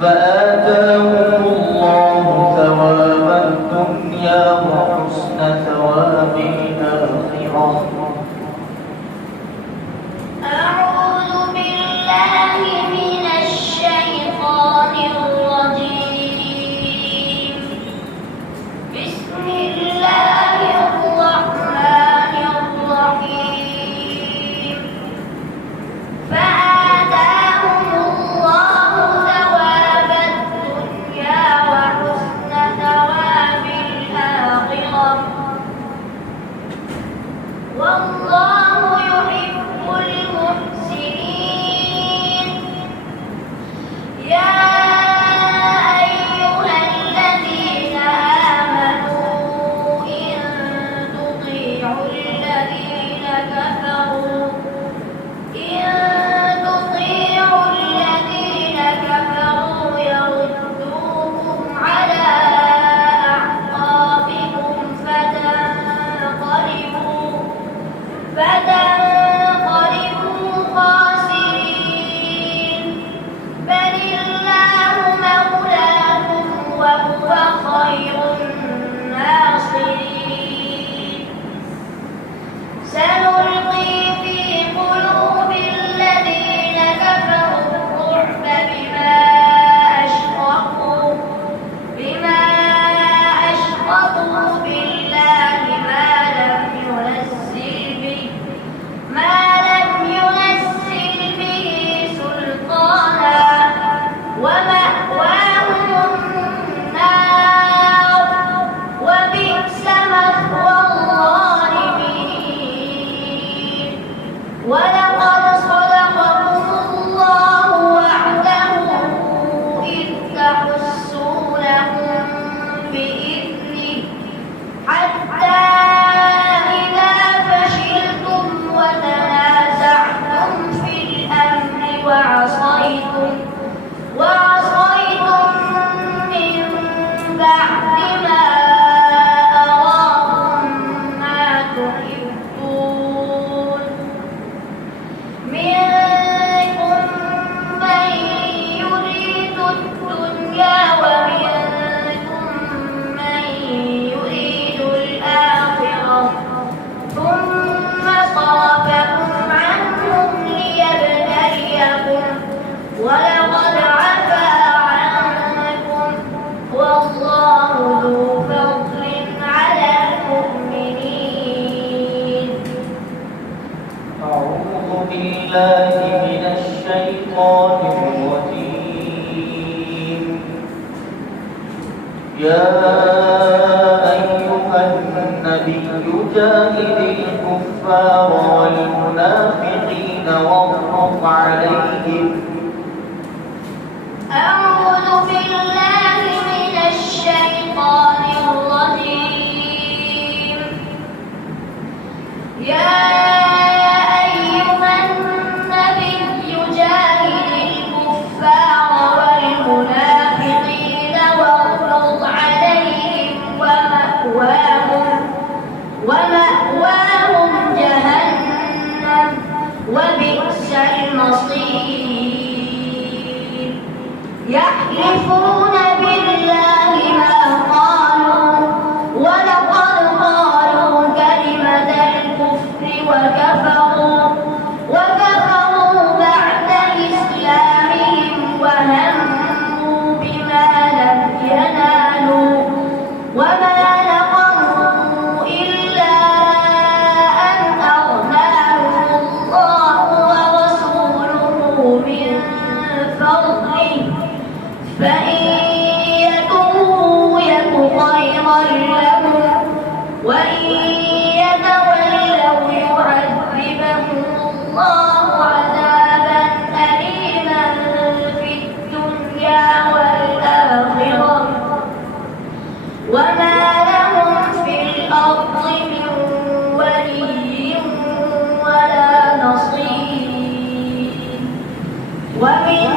فآتاهم الله ثواب الدنيا وحسن ثواب الآخرة. أعوذ بالله من الشيطان الرجيم. بسم الله الرحمن الرحيم. فآتاهم الله ثواب الدنيا وحسن ثواب الآخرة، والله يحب المحسنين. يا أيها الذين آمنوا إن تطيعوا الذين كفروا يردوكم على أعقابكم فتنقلبوا خاسرين. بل الله مولاكم وهو خير الناصرين. سنلقي في قلوب الذين كفروا الرعب بما أشركوا بالله ما لم ينزل به سلطانا، ومأواهم النار وبئس مثوى الظالمين. ولقد صدقكم الله وعده إذ تحسونهم بإذنه حتى إذا فشلتم وتنازعتم في الأمر وعصيتم من بعد ما أراكم ما تحبون. منكم من يريد الدنيا ومنكم من يريد الآخرة، ثم صرفكم عنهم ليبتليكم، ولقد عفا عنكم، والله ذو فضل على المؤمنين. أعوذ بالله من الشيطان الرجيم. يا أيها النبي جاهد الكفار والمنافقين واغلظ عليهم. أعوذ بالله من الشيطان الرجيم. يا أيها النبي جاهد الكفار والمنافقين واغلظ عليهم، ومأواهم جهنم وبئس المصير. يحلفون بالله ما قالوا ولقد قالوا كلمة الكفر وكفروا بعد إسلامهم وهموا بما لم ينالوا، وما نقموا إلا أن أغناهم الله ورسوله من فضله، فإن يتوبوا يك خيرا لهم، وإن يتولوا يعذبهم الله عذابا أليما في الدنيا والآخرة، وما لهم في الأرض من ولي ولا نصير. ومن